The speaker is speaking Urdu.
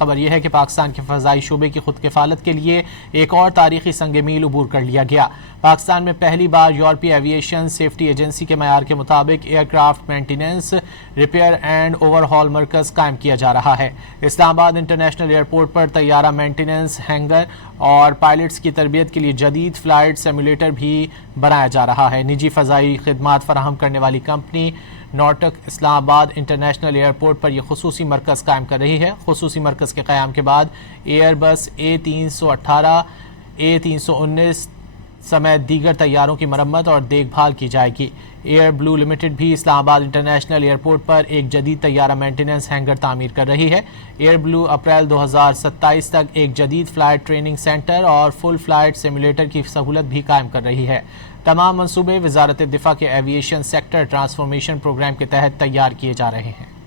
خبر یہ ہے کہ پاکستان کے فضائی شعبے کی خود کفالت کے لیے ایک اور تاریخی سنگ میل عبور کر لیا گیا۔ پاکستان میں پہلی بار یورپی ایویشن سیفٹی ایجنسی کے معیار کے مطابق aircraft maintenance, repair and overhaul مرکز قائم کیا جا رہا ہے۔ اسلام آباد انٹرنیشنل ایئرپورٹ پر طیارہ مینٹیننس ہینگر اور پائلٹس کی تربیت کے لیے جدید فلائٹ سیمولیٹر بھی بنایا جا رہا ہے۔ نجی فضائی خدمات فراہم کرنے والی کمپنی نورٹک اسلام آباد انٹرنیشنل ایئرپورٹ پر یہ خصوصی مرکز قائم کر رہی ہے۔ خصوصی مرکز کے قیام کے بعد ایئر بس A318، A319 سمیت دیگر طیاروں کی مرمت اور دیکھ بھال کی جائے گی۔ ایئر بلو لمیٹڈ بھی اسلام آباد انٹرنیشنل ایئرپورٹ پر ایک جدید طیارہ مینٹیننس ہینگر تعمیر کر رہی ہے۔ ایئر بلو اپریل 2027 تک ایک جدید فلائٹ ٹریننگ سینٹر اور فل فلائٹ سیمولیٹر کی سہولت بھی قائم کر رہی ہے۔ تمام منصوبے وزارت دفاع کے ایویشن سیکٹر ٹرانسفارمیشن پروگرام کے تحت تیار کیے جا رہے ہیں۔